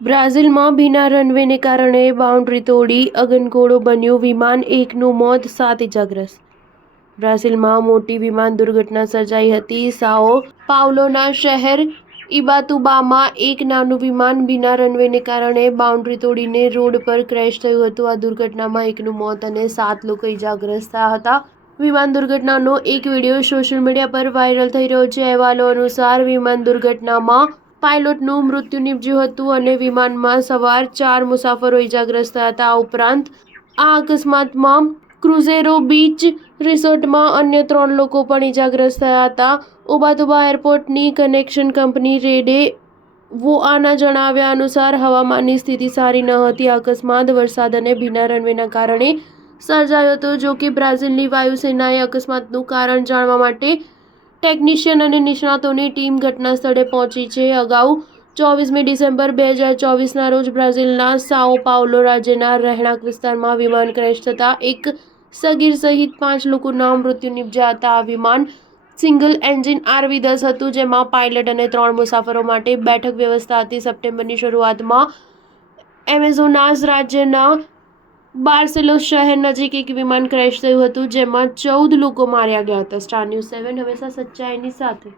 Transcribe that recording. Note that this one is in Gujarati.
બ્રાઝિલમાં ભીના રનવેને કારણે બાઉન્ડ્રી તોડી અગનગોળો બન્યું વિમાન, એકનું મોત, 7 ઇજાગ્રસ્ત. બ્રાઝિલમાં મોટી વિમાન દુર્ઘટના સર્જાઈ હતી. સાઓ પાઉલોના શહેર ઇબાતુબામાં એક નાનું વિમાન ભીના રનવેને કારણે બાઉન્ડ્રી તોડીને રોડ પર ક્રેશ થયું હતું. આ દુર્ઘટનામાં એકનું મોત અને 7 લોકો ઇજાગ્રસ્ત થયા હતા. વિમાન દુર્ઘટનાનો એક વિડીયો સોશિયલ મીડિયા પર વાયરલ થઈ રહ્યો છે. અહેવાલો અનુસાર વિમાન દુર્ઘટનામાં પાયલોટનું મૃત્યુ નીપજ્યું હતું અને વિમાનમાં સવાર 4 મુસાફરો ઇજાગ્રસ્ત થયા હતા. આ ઉપરાંત આ અકસ્માતમાં ક્રુઝેરો બીચ રિસોર્ટમાં અન્ય 3 લોકો પણ ઇજાગ્રસ્ત થયા હતા. ઉબાતુબા એરપોર્ટની કનેક્શન કંપની રેડે વોઆના જણાવ્યા અનુસાર હવામાનની સ્થિતિ સારી ન હતી. આ અકસ્માત વરસાદ અને ભીના રનવેના કારણે સર્જાયો હતો. જો કે બ્રાઝિલની વાયુસેનાએ અકસ્માતનું કારણ જાણવા માટે ટેકનિશિયન અને નિષ્ણાતોની ટીમ ઘટના સ્થળે પહોંચી છે. અગાઉ 24મી ડિસેમ્બર 2024ના રોજ બ્રાઝિલના સાઓ પાઉલો રાજ્યના રહેણાંક વિસ્તારમાં વિમાન ક્રેશ થતાં એક સગીર સહિત 5 લોકોના મૃત્યુ નિપજ્યા હતા. આ વિમાન સિંગલ એન્જિન RV-10 હતું, જેમાં પાયલટ અને 3 મુસાફરો માટે બેઠક વ્યવસ્થા હતી. સપ્ટેમ્બરની શરૂઆતમાં એમેઝોનાસ રાજ્યના બાર્સેલોસ શહેર નજીક એક વિમાન ક્રેશ થયું હતું, જેમાં 14 લોકો માર્યા ગયા હતા. સ્ટાર ન્યૂઝ 7 હંમેશા સચ્ચાઈની સાથે.